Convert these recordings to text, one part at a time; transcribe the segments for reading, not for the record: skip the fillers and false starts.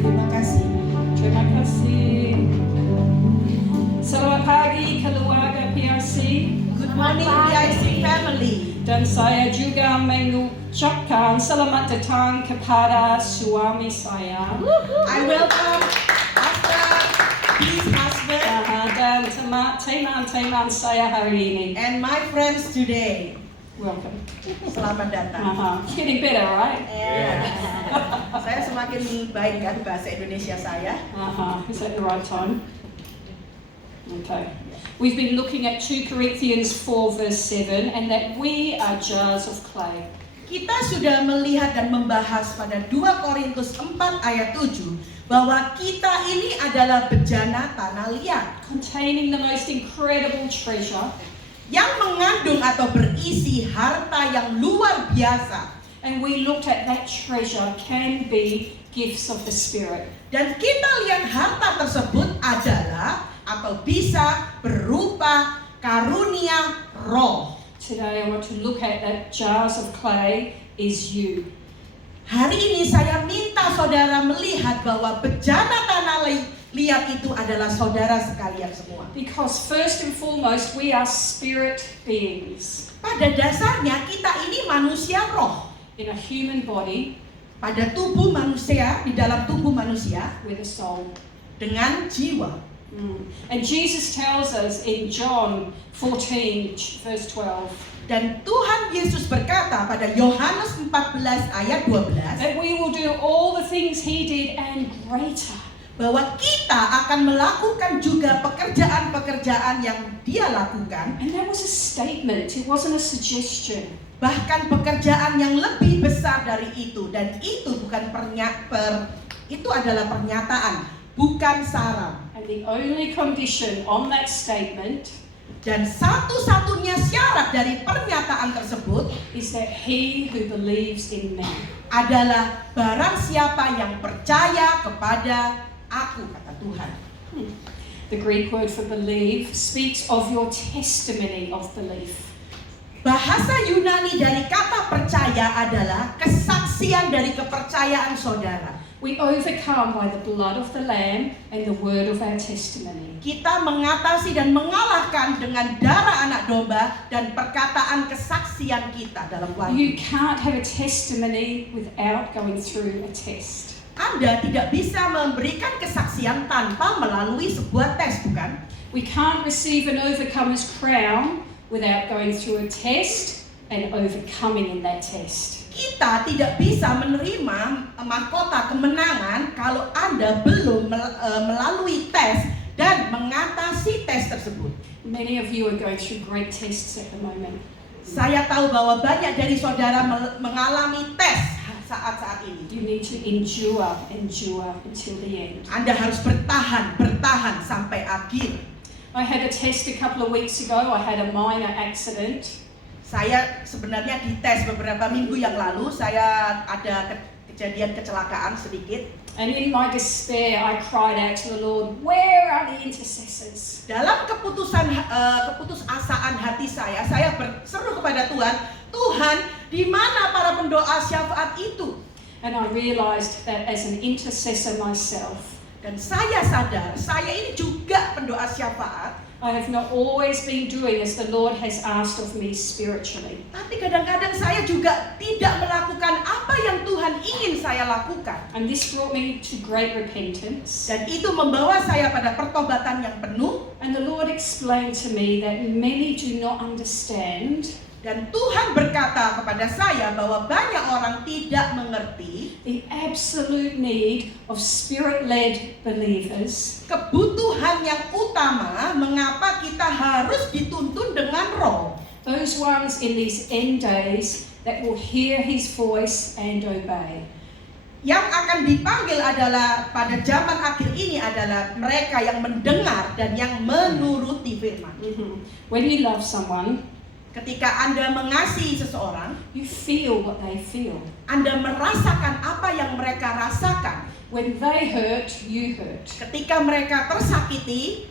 Terima kasih. Terima kasih. Selamat pagi keluarga PRC. Good morning PIC family. Dan saya juga mengucapkan selamat datang kepada suami saya. I welcome Pastor, his husband, Dan teman-teman saya hari ini. and my friends today. Welcome. Selamat datang. Getting better, right? Saya semakin baik kan bahasa Indonesia saya. Is that the right time? Okay. We've been looking at 2 Corinthians 4 verse 7 and that we are jars of clay. Kita sudah melihat dan membahas pada 2 Korintus 4 ayat 7 bahwa kita ini adalah bejana tanah liat Containing the most incredible treasure. yang mengandung atau berisi harta yang luar biasa. And we looked at that treasure can be gifts of the Spirit. Dan kita lihat harta tersebut adalah atau bisa berupa karunia roh. Today I want to look at that jars of clay is you. Hari ini saya minta saudara melihat bahwa bejana tanah liat itu adalah saudara sekalian semua. Because first and foremost we are spirit beings Pada dasarnya kita ini manusia roh. in a human body Pada tubuh manusia, di dalam tubuh manusia with a soul. dengan jiwa. And Jesus tells us in John 14 verse 12 Dan Tuhan Yesus berkata pada Yohanes 14 ayat 12 that we will do all the things He did and greater. bahwa kita akan melakukan juga pekerjaan-pekerjaan yang Dia lakukan, And that was a statement, it wasn't a suggestion. bahkan pekerjaan yang lebih besar dari itu, dan itu bukan itu adalah pernyataan, bukan saran. And the only condition on that statement Dan satu-satunya syarat dari pernyataan tersebut is that he who believes in me. adalah barang siapa yang percaya kepada aku, kata Tuhan. The Greek word for believe speaks of your testimony of belief. Bahasa Yunani dari kata percaya adalah kesaksian dari kepercayaan saudara. We overcome by the blood of the Lamb and the word of our testimony. Kita mengatasi dan mengalahkan dengan darah anak domba dan perkataan kesaksian kita dalam You Wahyu. can't have a testimony without going through a test. Anda tidak bisa memberikan kesaksian tanpa melalui sebuah tes, bukan? We can't receive an overcomer's crown without going through a test and overcoming in that test. Kita tidak bisa menerima mahkota kemenangan kalau Anda belum melalui tes dan mengatasi tes tersebut. Many of you are going through great tests at the moment. Saya tahu bahwa banyak dari saudara mengalami tes saat-saat ini. You need to endure until the end. Anda harus bertahan sampai akhir. I had a test a couple of weeks ago. I had a minor accident. Saya sebenarnya dites beberapa minggu yang lalu. Saya ada kejadian kecelakaan sedikit. And in my despair, I cried out to the Lord, where are the intercessors? Dalam keputusasaan hati saya berseru kepada Tuhan, Tuhan, di mana para pendoa syafaat itu? And I realized that as an intercessor myself, Dan saya sadar, saya ini juga pendoa syafaat. I have not always been doing as the Lord has asked of me spiritually. Tapi kadang-kadang saya juga tidak melakukan apa yang Tuhan ingin saya lakukan. And this brought me to great repentance. Dan itu membawa saya pada pertobatan yang penuh. And the Lord explained to me that many do not understand Dan Tuhan berkata kepada saya bahwa banyak orang tidak mengerti the absolute need of spirit-led believers kebutuhan yang utama mengapa kita harus dituntun dengan roh. those ones in these end days that will hear His voice and obey. Yang akan dipanggil adalah pada zaman akhir ini adalah mereka yang mendengar dan yang menuruti firman. When you love someone, Ketika Anda mengasihi seseorang, you feel what they feel. Anda merasakan apa yang mereka rasakan. When they hurt, you hurt. Ketika mereka tersakiti,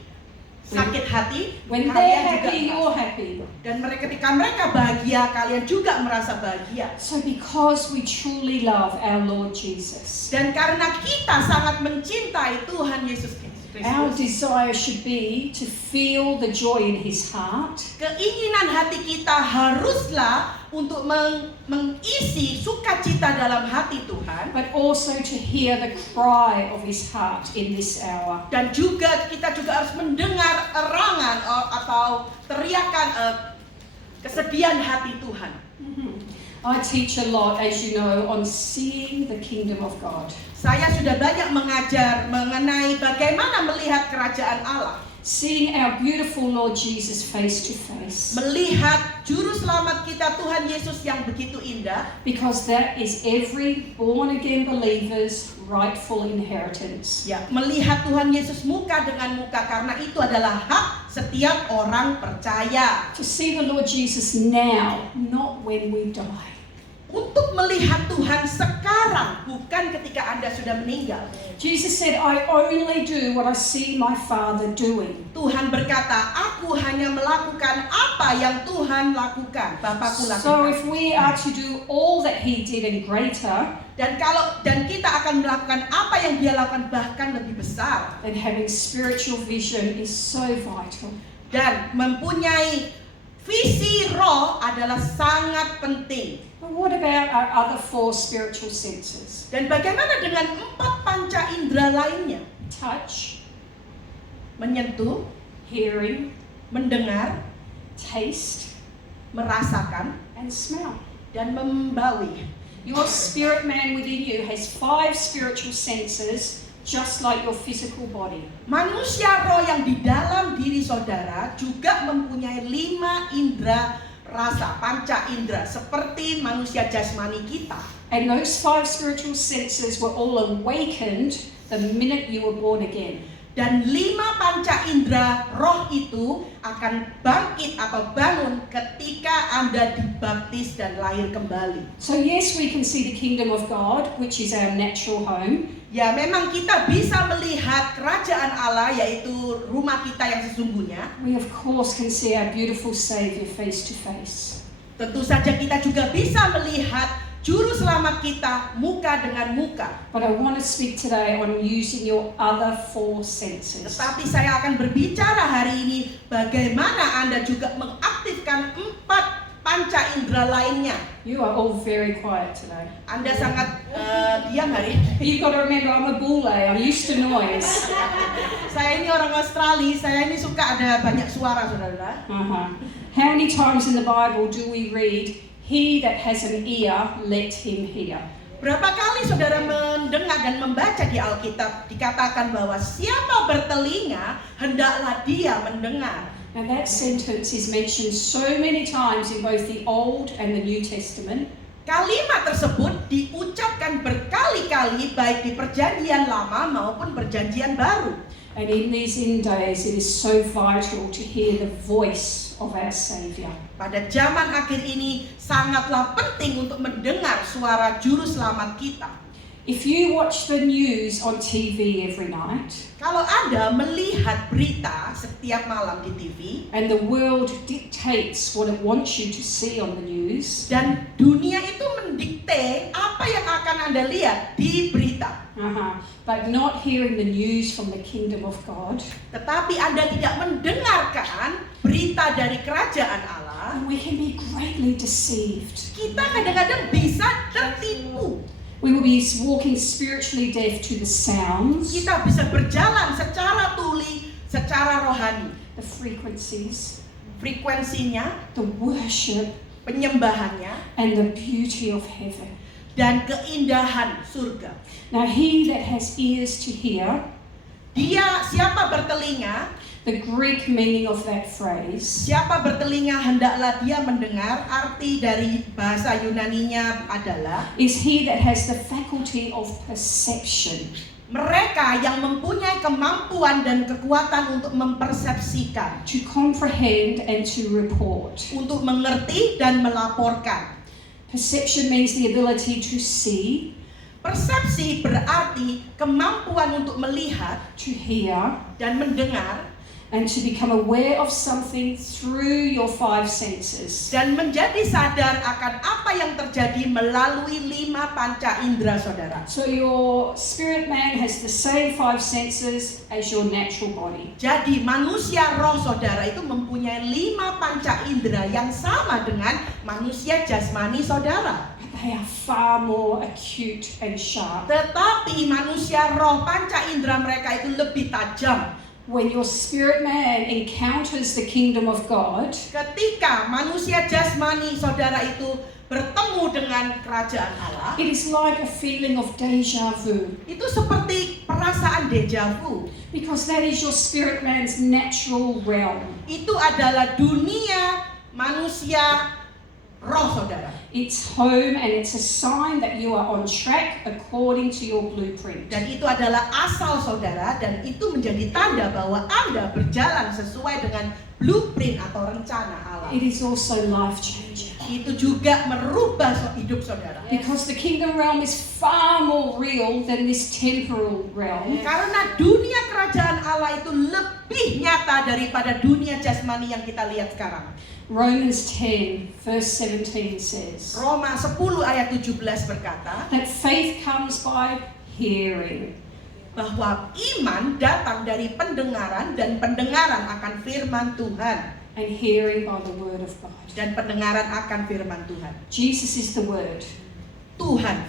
sakit hati, When kalian they're juga happy, merasa. you're happy. Dan ketika mereka bahagia, kalian juga merasa bahagia. So because we truly love our Lord Jesus, Dan karena kita sangat mencintai Tuhan Yesus Kristus, our desire should be to feel the joy in His heart, keinginan hati kita haruslah untuk mengisi sukacita dalam hati Tuhan. but also to hear the cry of His heart in this hour. Dan juga kita juga harus mendengar erangan atau teriakan kesedihan hati Tuhan. I teach a lot, as you know, on seeing the kingdom of God. Saya sudah banyak mengajar mengenai bagaimana melihat kerajaan Allah. Seeing our beautiful Lord Jesus face to face. Melihat juru selamat kita Tuhan Yesus yang begitu indah. Because that is every born again believer's rightful inheritance. Ya, melihat Tuhan Yesus muka dengan muka karena itu adalah hak setiap orang percaya. To see the Lord Jesus now, not when we die. Untuk melihat Tuhan sekarang, bukan ketika Anda sudah meninggal. Jesus said, I only do what I see my Father doing. Tuhan berkata, aku hanya melakukan apa yang Tuhan lakukan, Bapakku So lakukan. if we are to do all that He did and greater, Dan kita akan melakukan apa yang Dia lakukan bahkan lebih besar. then having spiritual vision is so vital. Dan mempunyai visi roh adalah sangat penting. But what about our other 4 spiritual senses? Dan bagaimana dengan 4 panca indera lainnya? Touch, Menyentuh, hearing, mendengar, taste, merasakan, and smell. dan membawi. Your spirit man within you has 5 spiritual senses, just like your physical body. Manusia roh yang di dalam diri saudara juga mempunyai 5 indera rasa, panca indera, seperti manusia jasmani kita. And those 5 spiritual senses were all awakened the minute you were born again. Dan 5 panca indera roh itu akan bangkit atau bangun ketika Anda dibaptis dan lahir kembali. So yes, we can see the kingdom of God, which is our natural home. Ya, memang kita bisa melihat kerajaan Allah, yaitu rumah kita yang sesungguhnya. We of course can see our beautiful Savior face to face. Tentu saja kita juga bisa melihat juru selamat kita muka dengan muka. But I want to speak today on using your other 4 senses. Tetapi saya akan berbicara hari ini bagaimana Anda juga mengaktifkan 4 panca indera lainnya. You are all very quiet today. Anda sangat diam hari ini. You've got to remember, I'm a bulle. I'm used to noise. Saya ini orang Australia, saya ini suka ada banyak suara, saudara. How many times in the Bible do we read, "He that has an ear, let him hear"? Berapa kali saudara mendengar dan membaca di Alkitab dikatakan bahwa siapa bertelinga hendaklah dia mendengar. Now that sentence is mentioned so many times in both the Old and the New Testament. Kalimat tersebut diucapkan berkali-kali baik di Perjanjian Lama maupun Perjanjian Baru. And in these end days, it is so vital to hear the voice of our Saviour. Pada zaman akhir ini sangatlah penting untuk mendengar suara juru selamat kita. If you watch the news on TV every night, Kalau Anda melihat berita setiap malam di TV and the world dictates what it wants you to see on the news, dan dunia itu mendikte apa yang akan Anda lihat di berita, but not hearing the news from the kingdom of God, tetapi Anda tidak mendengarkan berita dari kerajaan Allah, then we can be greatly deceived. kita kadang-kadang bisa tertipu. We will be walking spiritually deaf to the sounds, Kita bisa berjalan secara tuli, secara rohani. the frequencies, Frekuensinya, the worship, penyembahannya, and the beauty of heaven. dan keindahan surga. Now he that has ears to hear, Dia, siapa bertelinga, the Greek meaning of that phrase siapa bertelinga hendaklah dia mendengar. Arti dari bahasa Yunaninya adalah is he that has the faculty of perception. mereka yang mempunyai kemampuan dan kekuatan untuk mempersepsikan, To comprehend and to report. untuk mengerti dan melaporkan. Perception means the ability to see, Persepsi berarti kemampuan untuk melihat to hear, dan mendengar, and to become aware of something through your five senses. Dan menjadi sadar akan apa yang terjadi melalui 5 panca indera saudara. So your spirit man has the same five senses as your natural body. Jadi manusia roh saudara itu mempunyai 5 panca indera yang sama dengan manusia jasmani saudara. They are far more acute and sharp. Tetapi manusia roh panca indera mereka itu lebih tajam. When your spirit man encounters the kingdom of God, Ketika manusia jasmani saudara itu bertemu dengan kerajaan Allah, it is like a feeling of deja vu, itu seperti perasaan deja vu. because that is your spirit man's natural realm. Itu adalah dunia manusia roh saudara. It's home, and it's a sign that you are on track according to your blueprint. Dan itu adalah asal saudara, dan itu menjadi tanda bahwa Anda berjalan sesuai dengan blueprint atau rencana Allah. It is also life-changing, Itu juga merubah hidup saudara. because the kingdom realm is far more real than this temporal realm. Karena dunia kerajaan Allah itu lebih nyata daripada dunia jasmani yang kita lihat sekarang. Romans 10 verse 17 says Roma 10 ayat 17 berkata that faith comes by hearing. bahwa iman datang dari pendengaran, dan pendengaran akan firman Tuhan, And hearing by the word of God. dan pendengaran akan firman Tuhan. Jesus is the word. Tuhan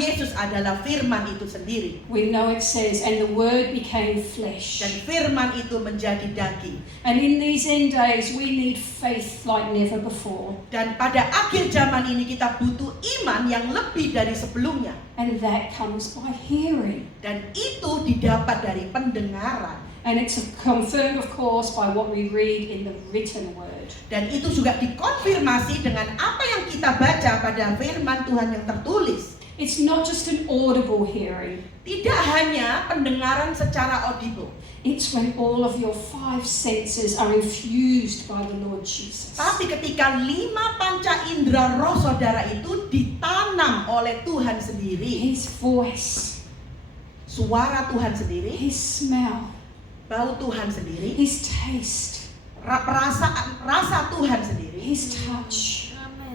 Yesus adalah firman itu sendiri. We know it says, and the word became flesh. Dan firman itu menjadi daging. And in these end days, we need faith like never before. Dan pada akhir zaman ini kita butuh iman yang lebih dari sebelumnya. And that comes by hearing. Dan itu didapat dari pendengaran. And it's confirmed, of course, by what we read in the written word. Dan itu juga dikonfirmasi dengan apa yang kita baca pada firman Tuhan yang tertulis. It's not just an audible hearing. Tidak hanya pendengaran secara audible, It's when all of your five senses are infused by the Lord Jesus. tapi ketika 5 panca indera roh saudara itu ditanam oleh Tuhan sendiri. His voice, Suara Tuhan sendiri, His smell, bau Tuhan sendiri, His taste, rasa Tuhan sendiri, His touch.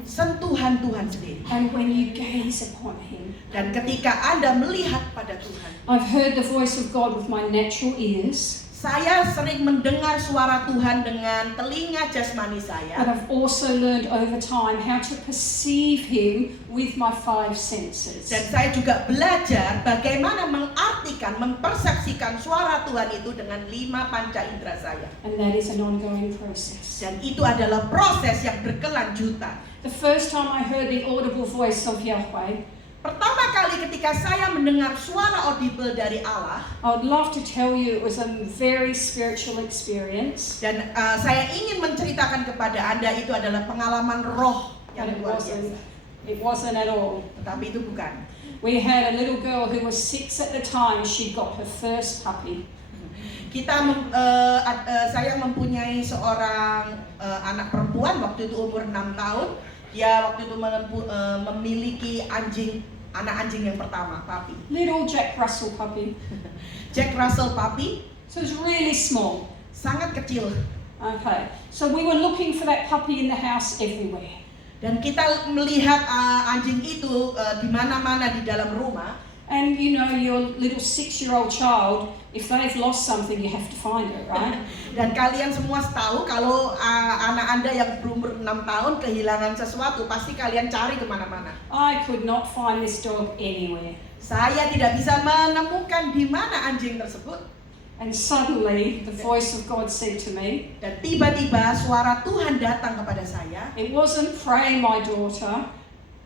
sentuhan Tuhan sendiri. And when you gaze upon Him, Dan ketika Anda melihat pada Tuhan, I've heard the voice of God with my natural ears, saya sering mendengar suara Tuhan dengan telinga jasmani but saya. I've also learned over time how to perceive Him with my five senses. Dan saya juga belajar bagaimana mengartikan, mempersepsikan suara Tuhan itu dengan 5 panca indera saya. And that is an ongoing process. Dan itu adalah proses yang berkelanjutan. The first time I heard the audible voice of Yahweh, Pertama kali ketika saya mendengar suara audible dari Allah, I would love to tell you it was a very spiritual experience, dan saya ingin menceritakan kepada Anda itu adalah pengalaman roh but yang luar biasa. it wasn't at all. Tetapi itu bukan. We had a little girl who was 6 at the time. She got her first puppy. Saya mempunyai seorang anak perempuan waktu itu umur 6 tahun. Dia waktu itu memiliki anak anjing yang pertama, puppy. Little Jack Russell puppy. Jack Russell puppy, So it was really small. sangat kecil. Okay. So we were looking for that puppy in the house everywhere. Dan kita melihat anjing itu di mana-mana di dalam rumah. And you know, your little 6-year-old child, if they've lost something, you have to find it, right? Dan kalian semua tahu kalau anak Anda yang berumur 6 tahun kehilangan sesuatu, pasti kalian cari kemana-mana. I could not find this dog anywhere. Saya tidak bisa menemukan di mana anjing tersebut. And suddenly, the voice of God said to me, Dan tiba-tiba suara Tuhan datang kepada saya. it wasn't pray, my daughter.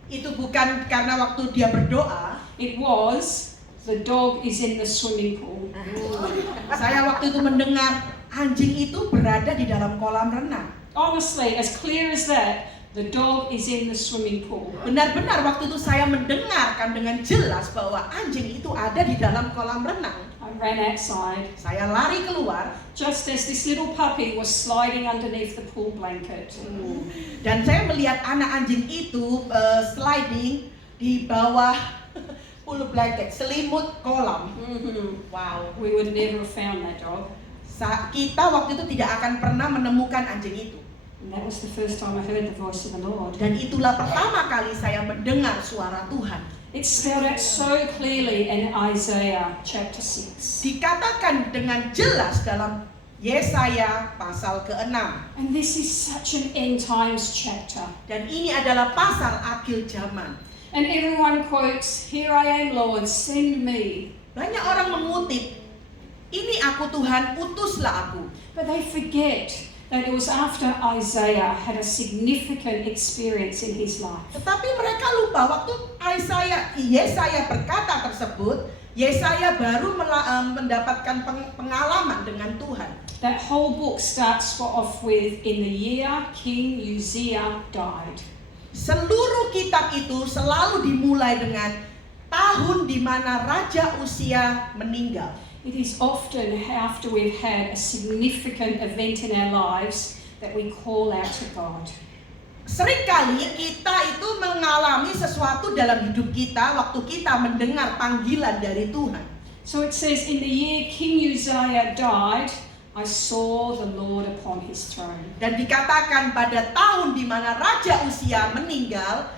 Itu bukan karena waktu dia berdoa. It was, the dog is in the swimming pool. Saya waktu itu mendengar anjing itu berada di dalam kolam renang. Honestly, as clear as that, the dog is in the swimming pool. Benar-benar waktu itu saya mendengarkan dengan jelas bahwa anjing itu ada di dalam kolam renang. I ran outside, Saya lari keluar, just as this little puppy was sliding underneath the pool blanket. dan saya melihat anak anjing itu sliding di bawah pool blanket, selimut kolam. Mhm. Wow. We would never have found that dog. kita waktu itu tidak akan pernah menemukan anjing itu. And that was the first time I heard the voice of the Lord. Dan itulah pertama kali saya mendengar suara Tuhan. It's spelled out so clearly in Isaiah chapter 6. Dikatakan dengan jelas dalam Yesaya pasal ke-6. And this is such an end times chapter. Dan ini adalah pasal akhir zaman. And everyone quotes, "Here I am, Lord, send me." Banyak orang mengutip, "Ini aku Tuhan, utuslah aku." But they forget that it was after Isaiah had a significant experience in his life. Tetapi mereka lupa waktu Yesaya berkata tersebut, Yesaya baru mendapatkan pengalaman dengan Tuhan. That whole book starts off with, in the year King Uzziah died. Seluruh kitab itu selalu dimulai dengan tahun di mana Raja Uzia meninggal. It is often after we've had a significant event in our lives that we call out to God. Seringkali kita itu mengalami sesuatu dalam hidup kita waktu kita mendengar panggilan dari Tuhan. So it says, in the year King Uzziah died, I saw the Lord upon his throne. Dan dikatakan pada tahun di mana Raja Uzia meninggal,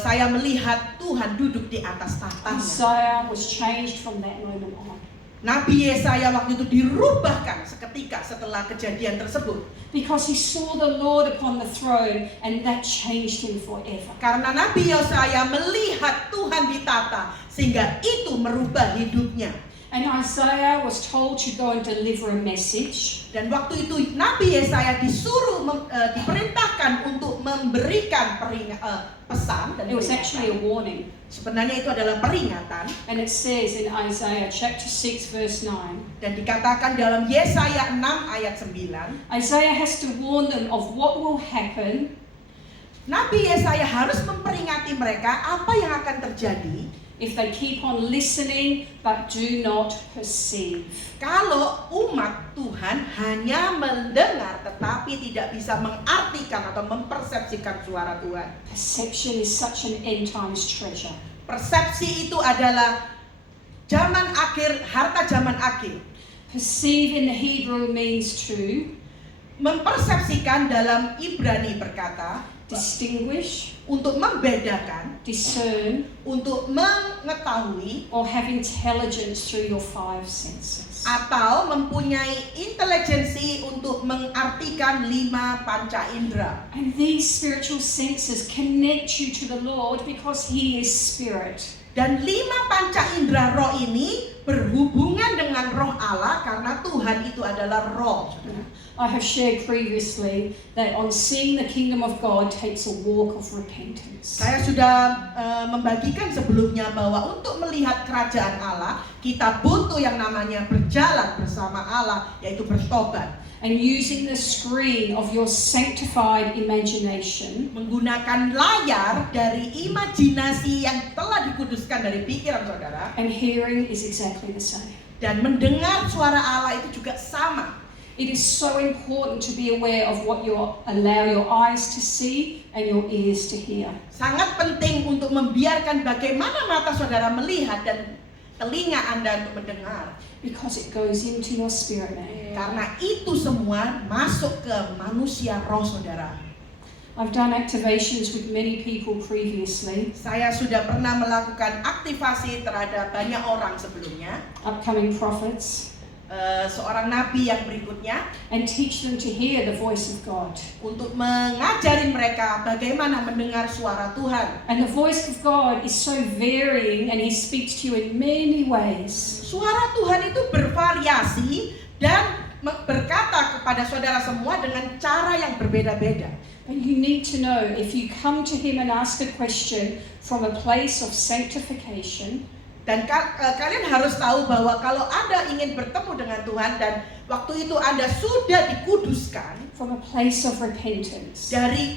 saya melihat Tuhan duduk di atas tahtanya. Isaiah was changed from that moment on. Nabi Yesaya waktu itu dirubahkan seketika setelah kejadian tersebut. Because he saw the Lord upon the throne, and that changed him forever. Karena Nabi Yesaya melihat Tuhan ditata, sehingga itu merubah hidupnya. And Isaiah was told to go and deliver a message. Dan waktu itu Nabi Yesaya diperintahkan untuk memberikan pesan dan It was actually a warning. Sebenarnya itu adalah peringatan. And it says in Isaiah chapter 6 verse 9. Dan dikatakan dalam Yesaya 6 ayat 9. Isaiah has to warn them of what will happen. Nabi Yesaya harus memperingati mereka apa yang akan terjadi if they keep on listening but do not perceive. Kalau umat Tuhan hanya mendengar tetapi tidak bisa mengartikan atau mempersepsikan suara Tuhan. Perception is such an end times treasure. Persepsi itu adalah zaman akhir, harta zaman akhir. Perceive in the Hebrew means to Mempersepsikan dalam Ibrani berkata distinguish, untuk membedakan, discern, untuk mengetahui, or have intelligence through your five senses. atau mempunyai intelijensi untuk mengartikan 5 panca indera. And these spiritual senses connect you to the Lord because He is Spirit. Dan 5 panca indera roh ini berhubungan dengan roh Allah karena Tuhan itu adalah roh. I have shared previously that on seeing the kingdom of God takes a walk of repentance. Saya sudah membagikan sebelumnya bahwa untuk melihat kerajaan Allah, kita butuh yang namanya berjalan bersama Allah, yaitu bertobat. And using the screen of your sanctified imagination, Menggunakan layar dari imajinasi yang telah dikuduskan dari pikiran saudara. and hearing is exactly the same. Dan mendengar suara Allah itu juga sama. It is so important to be aware of what you allow your eyes to see and your ears to hear. Sangat penting untuk membiarkan bagaimana mata saudara melihat dan telinga Anda untuk mendengar. Because it goes into your spirit man. Karena itu semua masuk ke manusia roh saudara. I've done activations with many people previously, Saya sudah pernah melakukan aktivasi terhadap banyak orang sebelumnya. upcoming prophets, Seorang nabi yang berikutnya, and teach them to hear the voice of God. untuk mengajari mereka bagaimana mendengar suara Tuhan. And the voice of God is so varying, and He speaks to you in many ways. Suara Tuhan itu bervariasi dan berkata kepada saudara semua dengan cara yang berbeda-beda. But you need to know, if you come to Him and ask a question from a place of sanctification, Dan kalian harus tahu bahwa kalau Anda ingin bertemu dengan Tuhan dan waktu itu Anda sudah dikuduskan from a place of repentance, dari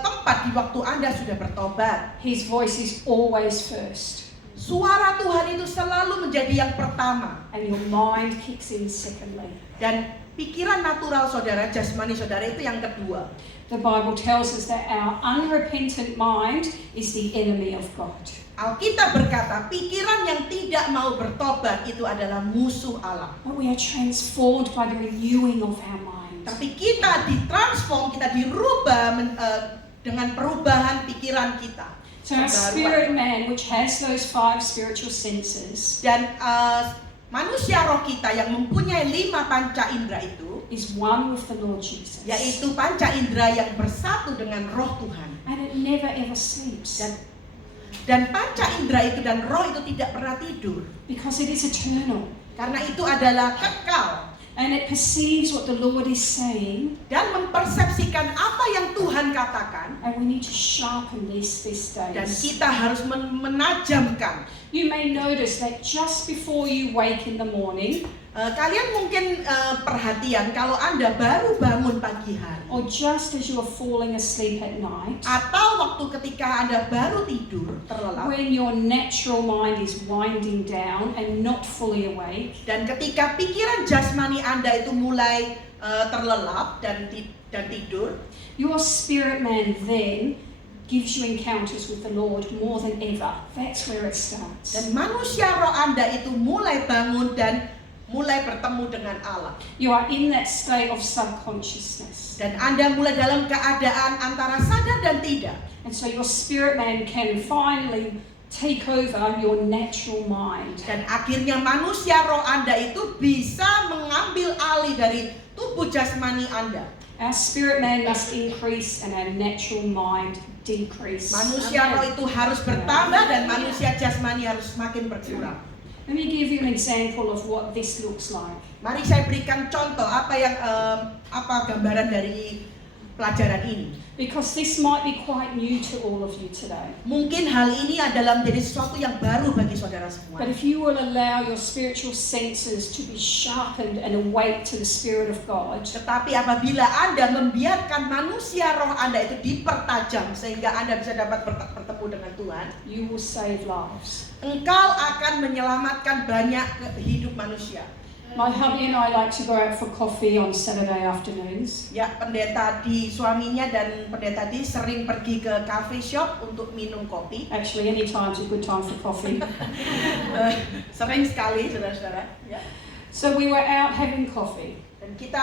tempat di waktu Anda sudah bertobat, His voice is always first, suara Tuhan itu selalu menjadi yang pertama. and your mind kicks in secondly. Dan pikiran natural saudara, jasmani saudara itu yang kedua. The Bible tells us that our unrepentant mind is the enemy of God. Alkitab berkata, pikiran yang tidak mau bertobat itu adalah musuh Allah. But we are transformed by the renewing of our mind. Tapi kita ditransform, kita dirubah dengan perubahan pikiran kita. So our spirit man, which has those 5 spiritual senses, Dan manusia roh kita yang mempunyai 5 panca indera itu, is one with the Lord Jesus. yaitu panca indera yang bersatu dengan roh Tuhan. And it never ever sleeps. Dan panca indera itu dan roh itu tidak pernah tidur. Because it is eternal. Karena itu adalah kekal. And it perceives what the Lord is saying. Dan mempersepsikan apa yang Tuhan katakan. And we need to sharpen these Dan days. kita harus menajamkan. You may notice that just before you wake in the morning, Kalian mungkin perhatian kalau Anda baru bangun pagi hari. or just as you are falling asleep at night, Atau waktu ketika Anda baru tidur terlelap. when your natural mind is winding down and not fully awake, Dan ketika pikiran jasmani Anda itu mulai terlelap dan tidur. your spirit man then gives you encounters with the Lord more than ever. That's where it starts. Dan manusia roh Anda itu mulai bangun dan mulai bertemu dengan Allah. You are in that state of subconsciousness. Dan Anda mulai dalam keadaan antara sadar dan tidak. And so your spirit man can finally take over your natural mind. Dan akhirnya manusia roh Anda itu bisa mengambil alih dari tubuh jasmani Anda. Our spirit man must increase and our natural mind decrease. Manusia roh itu harus bertambah dan manusia jasmani harus semakin berkurang. Let me give you an example of what this looks like. Mari saya berikan contoh apa gambaran dari pelajaran ini. Because this might be quite new to all of you today. Mungkin hal ini adalah menjadi sesuatu yang baru bagi saudara semua. But if you will allow your spiritual senses to be sharpened and awake to the Spirit of God, Tetapi apabila Anda membiarkan manusia roh Anda itu dipertajam sehingga Anda bisa dapat bertemu dengan Tuhan, you will save lives. engkau akan menyelamatkan banyak hidup manusia. My hubby and I like to go out for coffee on Saturday afternoons. Ya, suaminya dan pendeta di sering pergi ke cafe shop untuk minum kopi. Actually, any time's a good time for coffee. Sering sekali, saudara-saudara. Ya. So we were out having coffee. Dan kita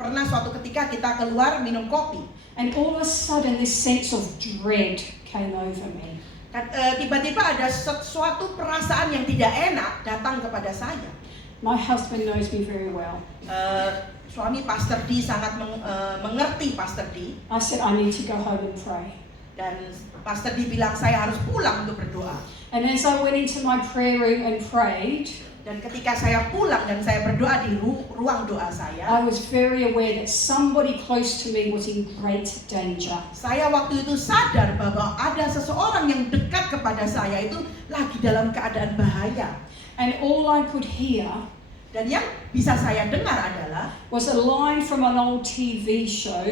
pernah suatu ketika kita keluar minum kopi. And all of a sudden this sense of dread came over me. Tiba-tiba ada suatu perasaan yang tidak enak datang kepada saya. My husband knows me very well. Suami Pastor D sangat mengerti Pastor D. I said, I need to go home and pray. Dan Pastor D bilang saya harus pulang untuk berdoa. And as I went into my prayer room and prayed, Dan ketika saya pulang dan saya berdoa di ruang doa I saya, was very aware that somebody close to me was in great danger. saya waktu itu sadar bahwa ada seseorang yang dekat kepada saya itu lagi dalam keadaan bahaya. And all I could hear Dan yang bisa saya dengar adalah was a line from an old TV show.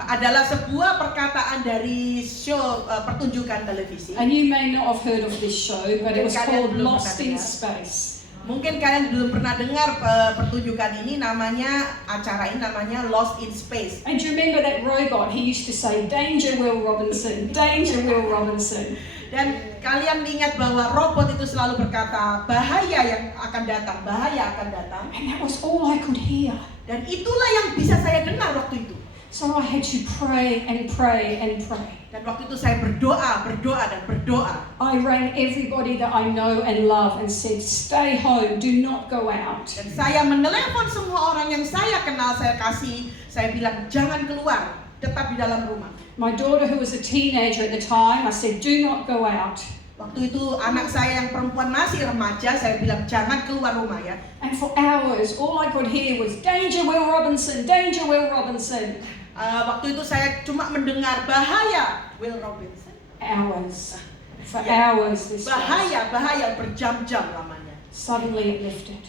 adalah sebuah perkataan dari show pertunjukan televisi. And you may not have heard of this show, but it was called Belum Lost pernah in dengar. Space. Mungkin kalian belum pernah dengar pertunjukan ini, acara ini namanya Lost in Space. And do you remember that robot? He used to say, "Danger, Will Robinson! Danger, Will Robinson!" Dan kalian ingat bahwa robot itu selalu berkata bahaya yang akan datang, bahaya akan datang. And that was all I could hear. Dan itulah yang bisa saya dengar waktu itu. So I had to pray and pray and pray. Dan waktu itu saya berdoa dan berdoa. I rang everybody that I know and love and said, "Stay home, do not go out." Dan saya menelepon semua orang yang saya kenal, saya kasih, saya bilang jangan keluar, tetap di dalam rumah. My daughter, who was a teenager at the time, I said, "Do not go out." Waktu itu anak saya yang perempuan masih remaja, saya bilang jangan keluar rumah ya. And for hours, all I could hear was, "Danger, Will Robinson! Danger, Will Robinson!" Waktu itu saya cuma mendengar bahaya Will Robinson. Hours. For Ya. hours this was. Bahaya berjam-jam lamanya. Suddenly it lifted.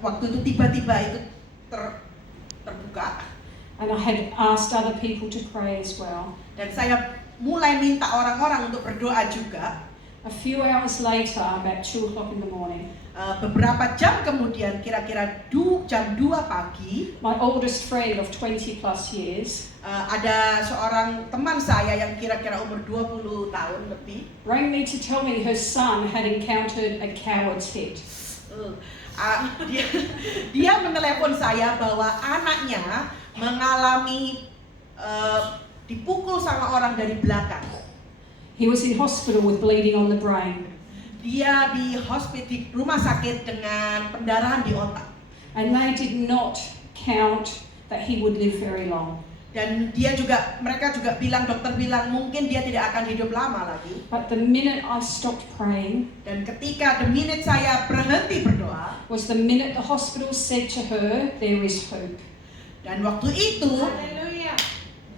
Waktu itu tiba-tiba itu terbuka. And I had asked other people to pray as well. Dan saya mulai minta orang-orang untuk berdoa juga. A few hours later, about 2 o'clock in the morning, Beberapa jam kemudian, kira-kira jam 2 pagi, my oldest friend of 20 plus years ada seorang teman saya yang kira-kira umur 20 tahun lebih, rang me to tell me her son had encountered a coward's head. Dia menelepon saya bahwa anaknya mengalami dipukul sama orang dari belakang. He was in hospital with bleeding on the brain. Dia di rumah sakit dengan pendarahan di otak. And they did not count that he would live very long. Dan mereka juga dokter bilang mungkin dia tidak akan hidup lama lagi. But the minute I stopped praying, dan ketika saya berhenti berdoa, was the minute the hospital said to her, there is hope. Dan waktu itu,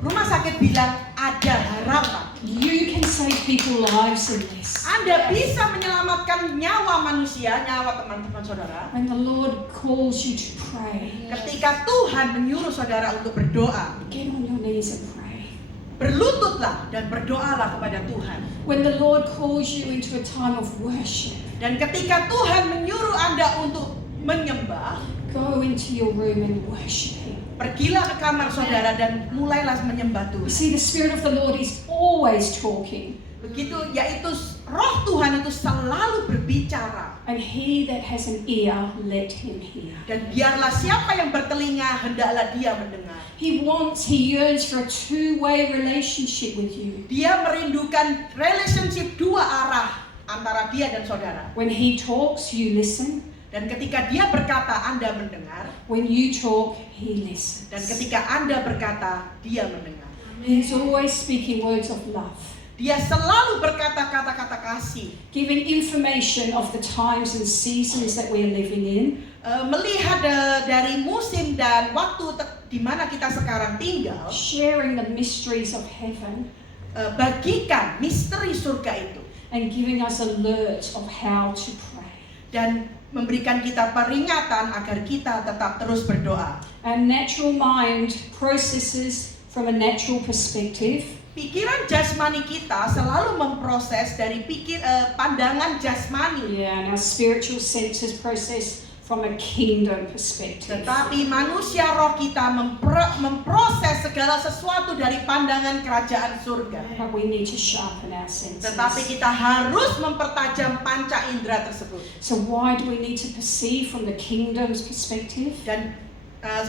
rumah sakit bilang ada harapan. You can save people's lives in this. Anda bisa menyelamatkan nyawa manusia, nyawa teman-teman saudara. When the Lord calls you to pray, Ketika Tuhan menyuruh saudara untuk berdoa, get on your knees and pray. berlututlah dan berdoalah kepada Tuhan. When the Lord calls you into a time of worship, Dan ketika Tuhan menyuruh Anda untuk menyembah, go into your room and worship Him. pergilah ke kamar saudara dan mulailah menyembah You Tuhan. see, the Spirit of the Lord is always talking. Begitu, yaitu roh Tuhan itu selalu berbicara. And he that has an ear, let him hear. Dan biarlah siapa yang bertelinga, hendaklah dia mendengar. He yearns for a two-way relationship with you. Dia merindukan relationship dua arah antara dia dan saudara. When he talks, you listen. Dan ketika dia berkata, Anda mendengar. When you talk, he listens. Dan ketika Anda berkata, dia mendengar. He's always speaking words of love. Dia selalu berkata kata-kata kasih. Giving information of the times and seasons that we are living in. Melihat dari musim dan waktu di mana kita sekarang tinggal. Sharing the mysteries of heaven. Bagikan misteri surga itu. And giving us alerts of how to pray. Dan memberikan kita peringatan agar kita tetap terus berdoa. Our natural mind processes from a natural perspective. Pikiran jasmani kita selalu memproses dari pandangan jasmani. Yeah, and our spiritual senses process from a kingdom perspective. Tetapi manusia roh kita memproses segala sesuatu dari pandangan kerajaan surga. But we need to sharpen our senses. Tetapi kita harus mempertajam panca indera tersebut. So why do we need to perceive from the kingdom's perspective? Dan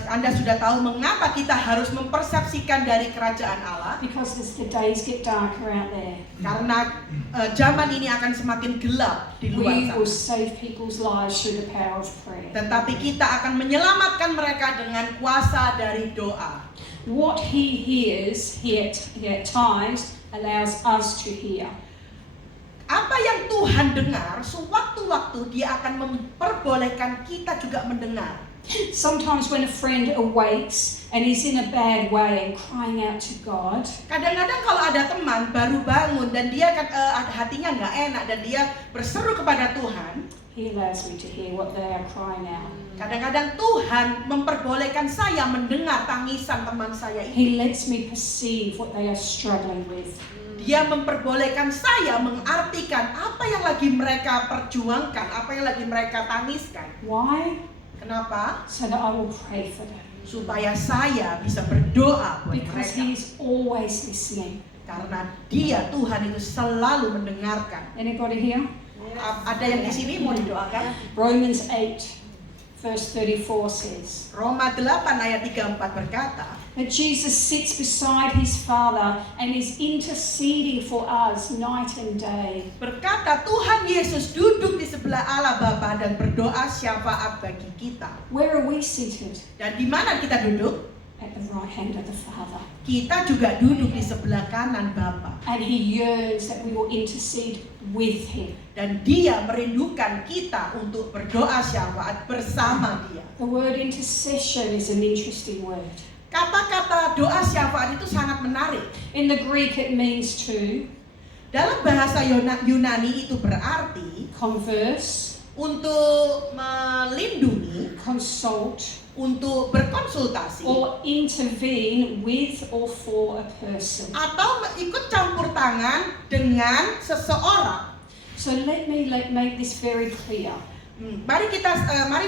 Anda sudah tahu mengapa kita harus mempersepsikan dari kerajaan Allah? Because as the days get darker out there, Karena zaman ini akan semakin gelap di luar we will sana. save people's lives through the power of prayer. Tetapi kita akan menyelamatkan mereka dengan kuasa dari doa. What he hears, he at times allows us to hear. Apa yang Tuhan dengar, sewaktu-waktu dia akan memperbolehkan kita juga mendengar. Sometimes when a friend awakes and is in a bad way and crying out to God, Kadang-kadang kalau ada teman baru bangun dan dia hatinya nggak enak dan dia berseru kepada Tuhan, he allows me to hear what they are crying out. kadang-kadang Tuhan memperbolehkan saya mendengar tangisan teman saya itu. He lets me perceive what they are struggling with. Dia memperbolehkan saya mengartikan apa yang lagi mereka perjuangkan, apa yang lagi mereka tangiskan. Why? Kenapa? So that I will pray for them. Supaya saya bisa berdoa buat Because mereka. he is always listening. Karena dia, Tuhan itu selalu mendengarkan. Anybody here? Ada yang di sini mau didoakan? Romans 8 verse 34 says Roma 8 ayat 34 berkata, that Jesus sits beside his Father and is interceding for us night and day. berkata Tuhan Yesus duduk di sebelah Allah Bapa dan berdoa syafaat bagi kita. Where are we seated? Dan di mana kita duduk? At the right hand of the Father. Kita juga duduk di sebelah kanan Bapa. And he yearns that we will intercede with him. Dan dia merindukan kita untuk berdoa syafaat bersama dia. The word intercession is an interesting word. Kata-kata doa syafaat itu sangat menarik. In the Greek it means to Dalam bahasa Yunani itu berarti converse, untuk melindungi, consult, untuk berkonsultasi, or intervene with or for a person. atau ikut campur tangan dengan seseorang. So let me make this very clear. Mari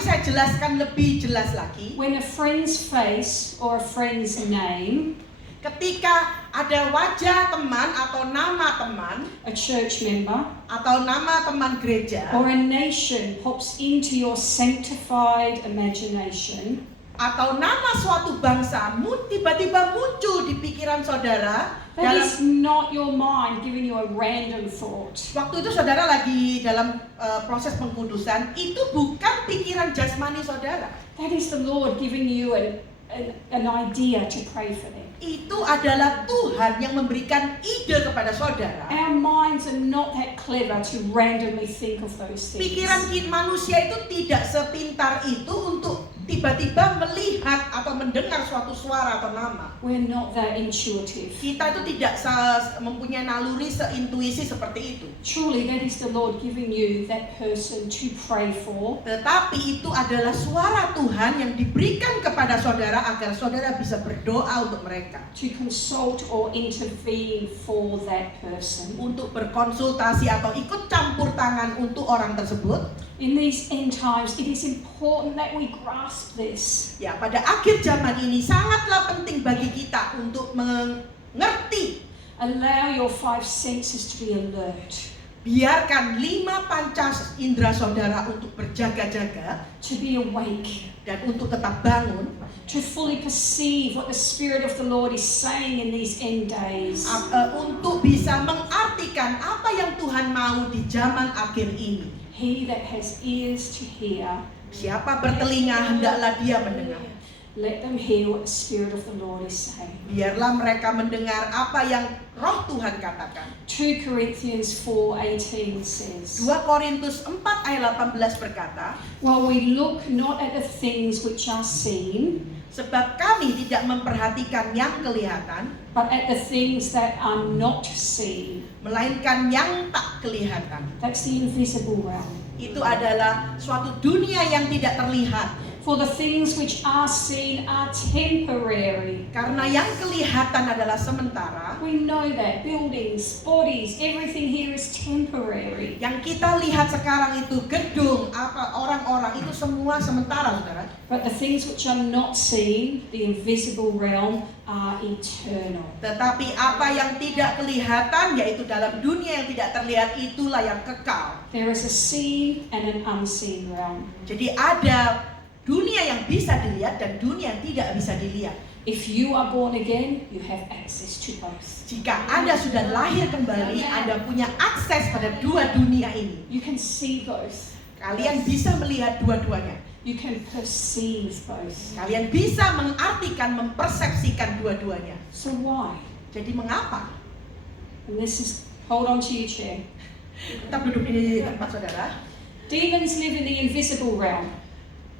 saya jelaskan lebih jelas lagi. When a friend's face or a friend's name, Ketika ada wajah teman atau nama teman a church member, atau nama teman gereja or a nation pops into your sanctified imagination, atau nama suatu bangsa tiba-tiba muncul di pikiran saudara that dalam is not your mind giving you a random thought. waktu itu saudara lagi dalam proses pengkudusan, itu bukan pikiran jasmani saudara. That is the Lord giving you an idea to pray for them. Itu adalah Tuhan yang memberikan ide kepada saudara. Our minds are not that clever to randomly think of those things. Pikiran manusia itu tidak sepintar itu untuk tiba-tiba melihat atau mendengar suatu suara atau nama. We're not that intuitive. Kita itu tidak mempunyai naluri seintuisi seperti itu. Truly, that is the Lord giving you that person to pray for. Tetapi itu adalah suara Tuhan yang diberikan kepada saudara agar saudara bisa berdoa untuk mereka. To consult or intervene for that person. Untuk berkonsultasi atau ikut campur tangan untuk orang tersebut. In these end times, it is important that we grasp this. Ya, pada akhir zaman ini sangatlah penting bagi kita untuk mengerti. Allow your 5 senses to be alert. Biarkan 5 panca indera saudara untuk berjaga-jaga, To be awake. dan untuk tetap bangun, To fully perceive what the Spirit of the Lord is saying in these end days. untuk bisa mengartikan apa yang Tuhan mau di zaman akhir ini. He that has ears to hear, Siapa bertelinga hendaklah dia mendengar. let them hear what the Spirit of the Lord is saying. Biarlah mereka mendengar apa yang Roh Tuhan katakan. 2 Corinthians 4:18 says, 2 Korintus 4 ayat 18 berkata, while we look not at the things which are seen, sebab kami tidak memperhatikan yang kelihatan, but at the things that are not seen. melainkan yang tak kelihatan. That's the invisible realm. Itu adalah suatu dunia yang tidak terlihat. For the things which are seen are temporary. Karena yang kelihatan adalah sementara. We know that buildings, bodies, everything here is temporary. Yang kita lihat sekarang itu gedung, orang-orang itu semua sementara, saudara. But the things which are not seen, the invisible realm, are eternal. Tetapi apa yang tidak kelihatan, yaitu dalam dunia yang tidak terlihat, itulah yang kekal. There is a seen and an unseen realm. Jadi ada dunia yang bisa dilihat dan dunia yang tidak bisa dilihat. If you are born again, you have access to both. Jika Anda sudah lahir kembali, Anda punya akses pada dua dunia ini. You can see both. Kalian bisa melihat dua-duanya. You can perceive both. Kalian bisa mengartikan, mempersepsikan dua-duanya. So why? Jadi mengapa? And this is, hold on to your chair. Tetap duduk di tempat saudara. Demons live in the invisible realm.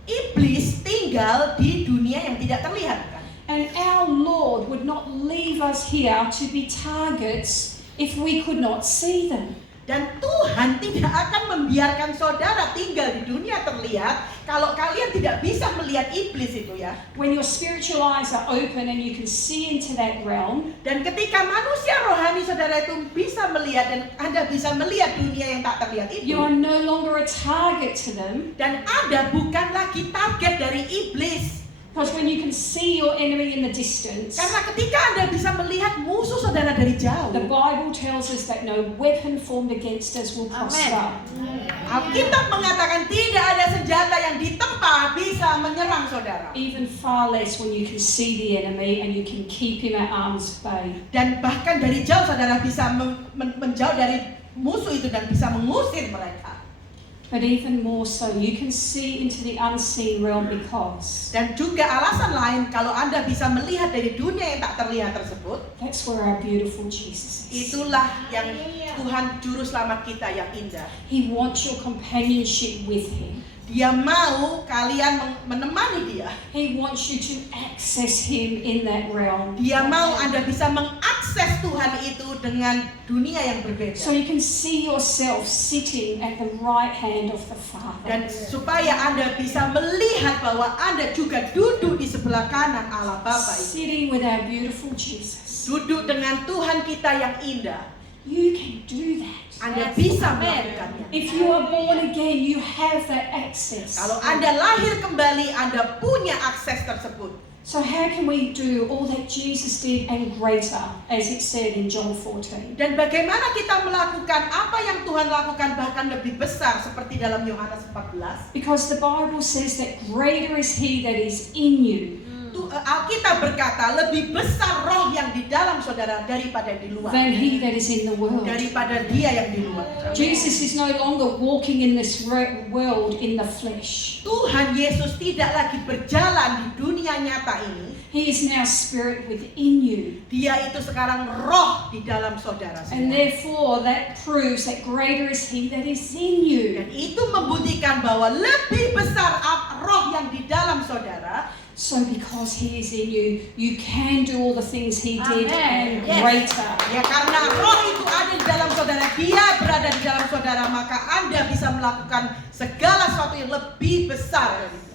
Iblis tinggal di dunia yang tidak terlihat, kan? And our Lord would not leave us here to be targets if we could not see them. Dan Tuhan tidak akan membiarkan saudara tinggal di dunia terlihat kalau kalian tidak bisa melihat iblis itu, ya. When your spiritual eyes are open and you can see into that realm, Dan ketika manusia rohani saudara itu bisa melihat dan Anda bisa melihat dunia yang tak terlihat itu, you are no longer a target to them. dan Anda bukan lagi target dari iblis. Because when you can see your enemy in the distance, Karena ketika Anda bisa melihat musuh saudara dari jauh, the Bible tells us that no weapon formed against us will prosper. Alkitab mengatakan tidak ada senjata yang ditempa bisa menyerang saudara. Even far less when you can see the enemy and you can keep him at arm's bay. Dan bahkan dari jauh saudara bisa menjauh dari musuh itu dan bisa mengusir mereka. But even more so, you can see into the unseen realm because Dan juga alasan lain kalau Anda bisa melihat dari dunia yang tak terlihat tersebut, that's where our beautiful Jesus is. itulah yang Tuhan juru selamat kita yang indah. He wants your companionship with him. Dia mau kalian menemani dia. He wants you to access him in that realm. Dia mau Anda bisa mengakses Tuhan itu dengan dunia yang berbeda. So you can see yourself sitting at the right hand of the Father. Dan supaya Anda bisa melihat bahwa Anda juga duduk di sebelah kanan Allah Bapa itu. Sitting with our beautiful Jesus. Duduk dengan Tuhan kita yang indah. you can do that. Anda Yes, bisa amen. melakukannya. If you are born again, you have that access. Kalau Anda lahir kembali, Anda punya akses tersebut. So how can we do all that Jesus did and greater, as it said in John 14? Dan bagaimana kita melakukan apa yang Tuhan lakukan bahkan lebih besar seperti dalam Yohanes 14. Because the Bible says that greater is He that is in you Alkitab berkata lebih besar roh yang di dalam saudara daripada di luar. than He that is in the world. Daripada dia yang di luar. Jesus is no longer walking in this world in the flesh. Tuhan Yesus tidak lagi berjalan di dunia nyata ini. He is now spirit within you. Dia itu sekarang roh di dalam saudara And semua. therefore that proves that greater is He that is in you. Dan itu membuktikan bahwa lebih besar roh yang di dalam saudara. So because He is in you, you can do all the things He did Amen. and Yes. greater. Ya karena roh itu ada di dalam saudara, dia berada di dalam saudara, maka Anda bisa melakukan segala sesuatu yang lebih besar dari